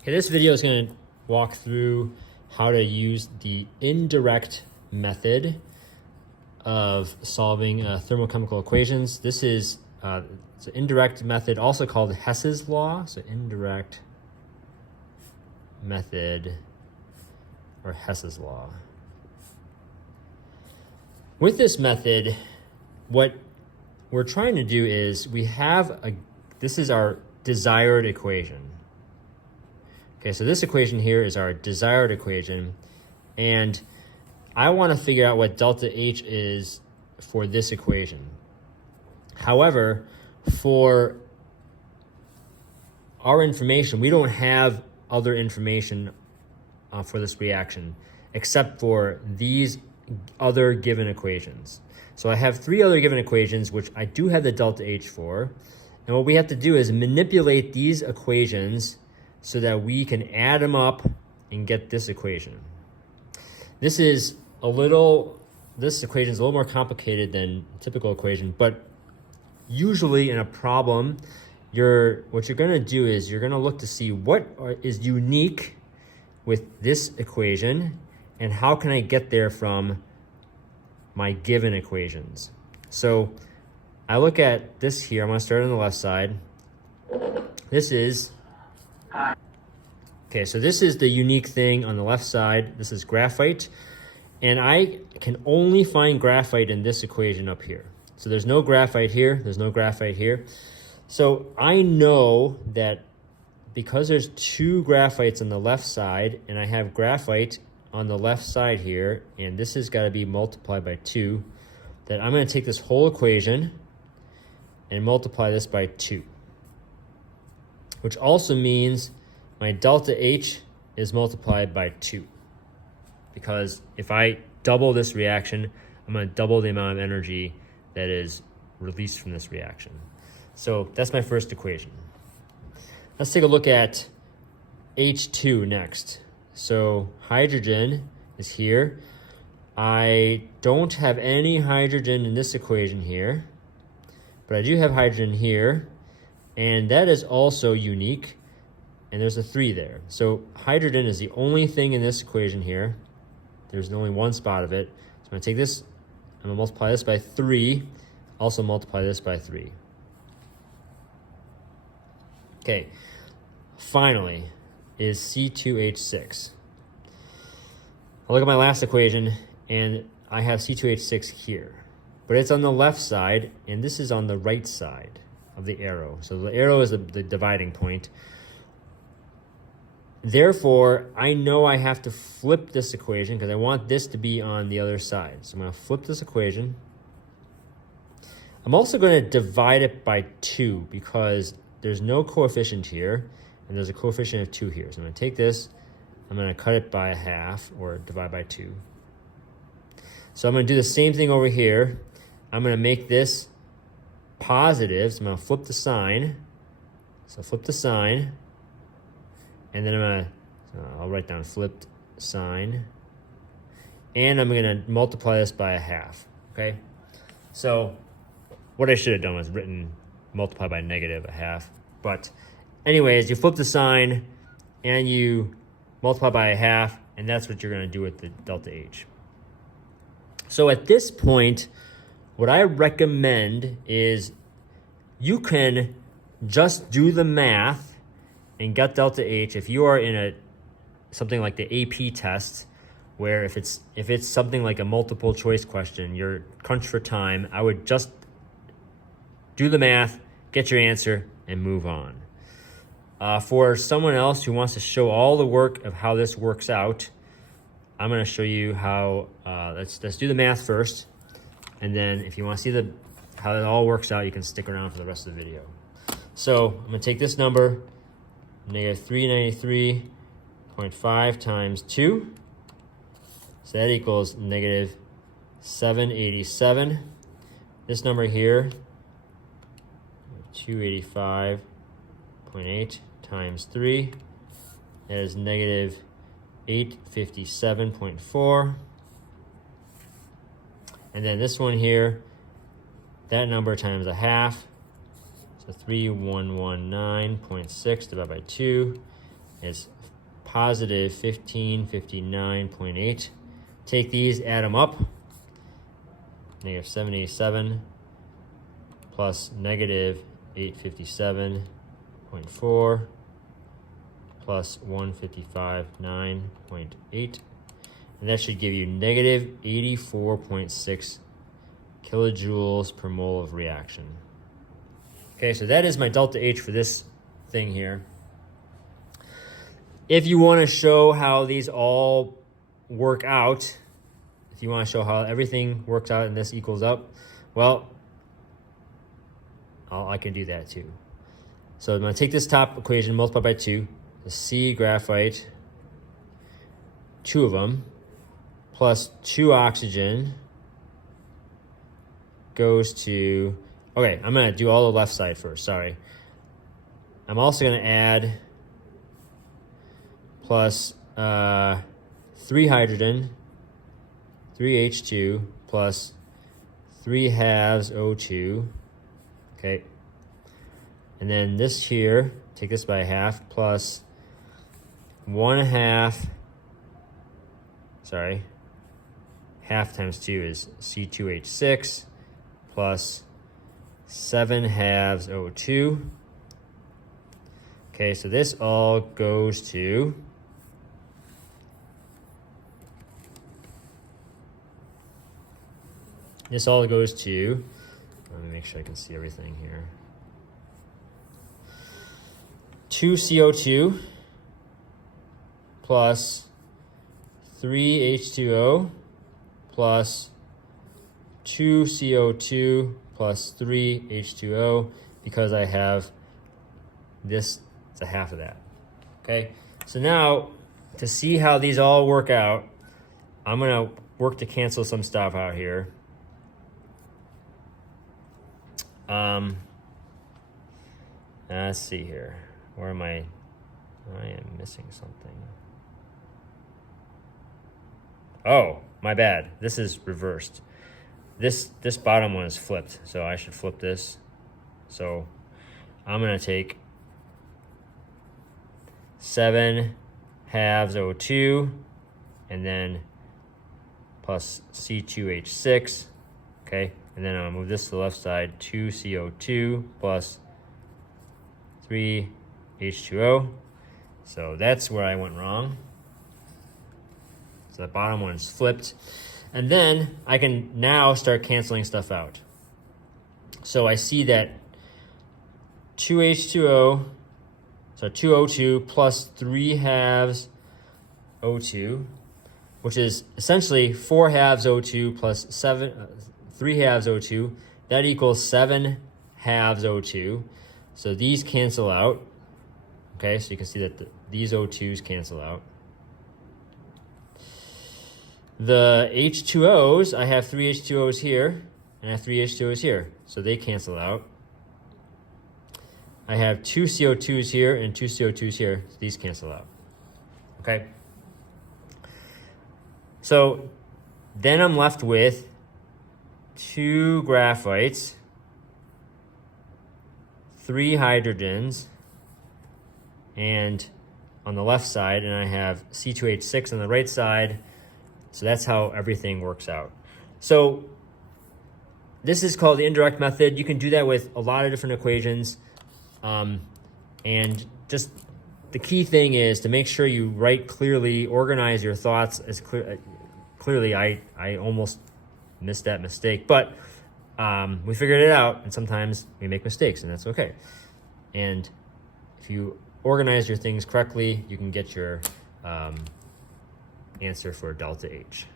Okay, this video is going to walk through how to use the indirect method of solving thermochemical equations. This is it's an indirect method, also called Hess's law. So indirect method or Hess's law. With this method, what we're trying to do is this is our desired equation. Okay, so this equation here is our desired equation, and I want to figure out what delta H is for this equation. However, for our information, we don't have other information for this reaction except for these other given equations. So I have three other given equations, which I do have the delta H for. And what we have to do is manipulate these equations so that we can add them up and get this equation. This equation is a little more complicated than a typical equation, but usually in a problem, what you're going to do is you're going to look to see what is unique with this equation and how can I get there from my given equations. So I look at this here. I'm going to start on the left side. This is the unique thing on the left side. This is graphite, and I can only find graphite in this equation up here. So there's no graphite here, there's no graphite here. So I know that because there's two graphites on the left side, and I have graphite on the left side here, and this has got to be multiplied by 2, that I'm going to take this whole equation and multiply this by 2. Which also means my delta H is multiplied by 2. Because if I double this reaction, I'm going to double the amount of energy that is released from this reaction. So that's my first equation. Let's take a look at H2 next. So hydrogen is here. I don't have any hydrogen in this equation here, but I do have hydrogen here, and that is also unique, and there's a 3 there. So hydrogen is the only thing in this equation here. There's only one spot of it. So I'm going to take this, I'm going to multiply this by 3, also multiply this by 3. Okay, finally is C2H6. I look at my last equation, and I have C2H6 here. But it's on the left side, and this is on the right side of the arrow. So the arrow is the dividing point. Therefore, I know I have to flip this equation because I want this to be on the other side. So I'm going to flip this equation. I'm also going to divide it by 2 because there's no coefficient here, and there's a coefficient of 2 here. So I'm going to take this, I'm going to cut it by 1/2 or divide by 2. So I'm going to do the same thing over here. I'm going to make this positive, so I'm going to flip the sign. So flip the sign, and then I'll write down flipped sign, and I'm going to multiply this by 1/2, okay? So what I should have done was written multiply by -1/2, but anyways, you flip the sign, and you multiply by 1/2, and that's what you're going to do with the delta H. So at this point, what I recommend is you can just do the math and get delta H if you are in something like the AP test, where if it's something like a multiple choice question, you're crunched for time, I would just do the math, get your answer, and move on. For someone else who wants to show all the work of how this works out, I'm going to show you how, let's do the math first, and then if you want to see how it all works out, you can stick around for the rest of the video. So I'm going to take this number, -393.5 times 2, so that equals -787. This number here, 285.8 times 3, that is -857.4. And then this one here, that number times 1/2, so 3119.6 divided by 2, is positive 1559.8. Take these, add them up. Negative 787 plus negative 857.4 plus 155.9.8. And that should give you negative 84.6 kilojoules per mole of reaction. Okay, so that is my delta H for this thing here. If you want to show how these all work out, if you want to show how everything works out and this equals up, well, I can do that too. So I'm going to take this top equation, multiply by 2, the C graphite, 2 of them, plus 2 oxygen goes to, okay, I'm going to do all the left side first, sorry. I'm also going to add plus 3 hydrogen, 3 H2, plus 3 halves O2, okay. And then this here, take this by half, plus 1/2, sorry, half times 2 is C2H6, plus 7 halves O2. Okay, so this all goes to let me make sure I can see everything here. 2 CO2 plus 3 H2O plus 2 CO2 plus 3 H2O, because I have this, it's a half of that. Okay, so now to see how these all work out, I'm gonna work to cancel some stuff out here. Let's see here. Where am I? I am missing something. Oh, my bad. This is reversed. This bottom one is flipped, so I should flip this. So I'm gonna take 7 halves O2 and then plus C2H6, okay? And then I'll move this to the left side, 2 CO2 plus 3 H2O. So that's where I went wrong. So the bottom one's flipped. And then I can now start canceling stuff out. So I see that 2 H2O, so 2 O2 plus 3 halves O2, which is essentially 4 halves O2 plus 3 halves O2. That equals 7 halves O2. So these cancel out. Okay, so you can see that these O2s cancel out. The H2Os, I have 3 H2Os here, and I have 3 H2Os here. So they cancel out. I have 2 CO2s here and 2 CO2s here. So these cancel out. Okay? So then I'm left with 2 graphites, 3 hydrogens, and on the left side, and I have C2H6 on the right side. So that's how everything works out. So this is called the indirect method. You can do that with a lot of different equations. And just the key thing is to make sure you write clearly, organize your thoughts as clearly. I almost missed that mistake, but we figured it out, and sometimes we make mistakes, and that's okay. And if you organize your things correctly, you can get your answer for delta H.